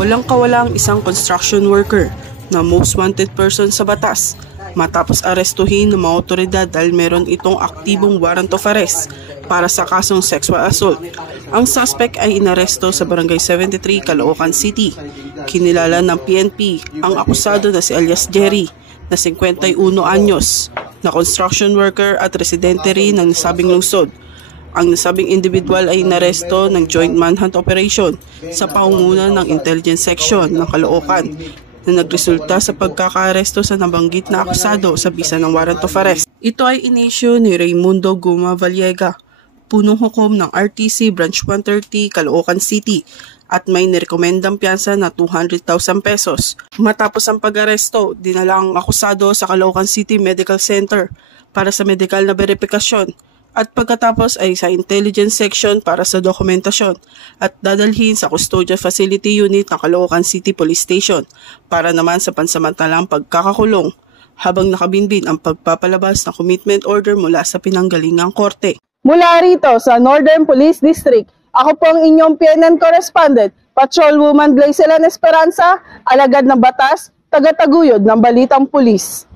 Walang kawalang isang construction worker na most wanted person sa batas matapos arestuhin ng mga otoridad dahil meron itong aktibong warrant of arrest para sa kasong sexual assault. Ang suspect ay inaresto sa Barangay 73, Caloocan City. Kinilala ng PNP ang akusado na si alias Jerry na 51 anyos na construction worker at residente rin ng nasabing lungsod. Ang nasabing individual ay inaresto ng joint manhunt operation sa pangunguna ng Intelligence Section ng Caloocan na nagresulta sa pagkakaaresto sa nabanggit na akusado sa bisa ng warrant of arrest. Ito ay inisyu ni Raimundo Guma Vallega, punong hukom ng RTC Branch 130, Caloocan City, at may nirekomendang piyansa na 200,000 pesos. Matapos ang pag-aresto, dinala ang akusado sa Caloocan City Medical Center para sa medikal na verifikasyon at pagkatapos ay sa Intelligence Section para sa dokumentasyon at dadalhin sa Custodial Facility Unit ng Caloocan City Police Station para naman sa pansamantalang pagkakakulong habang nakabinbin ang pagpapalabas ng commitment order mula sa pinanggalingang korte. Mula rito sa Northern Police District, ako po ang inyong PNN correspondent, Patrolwoman Glycelan Esperanza, alagad ng batas, tagataguyod ng Balitang Pulis.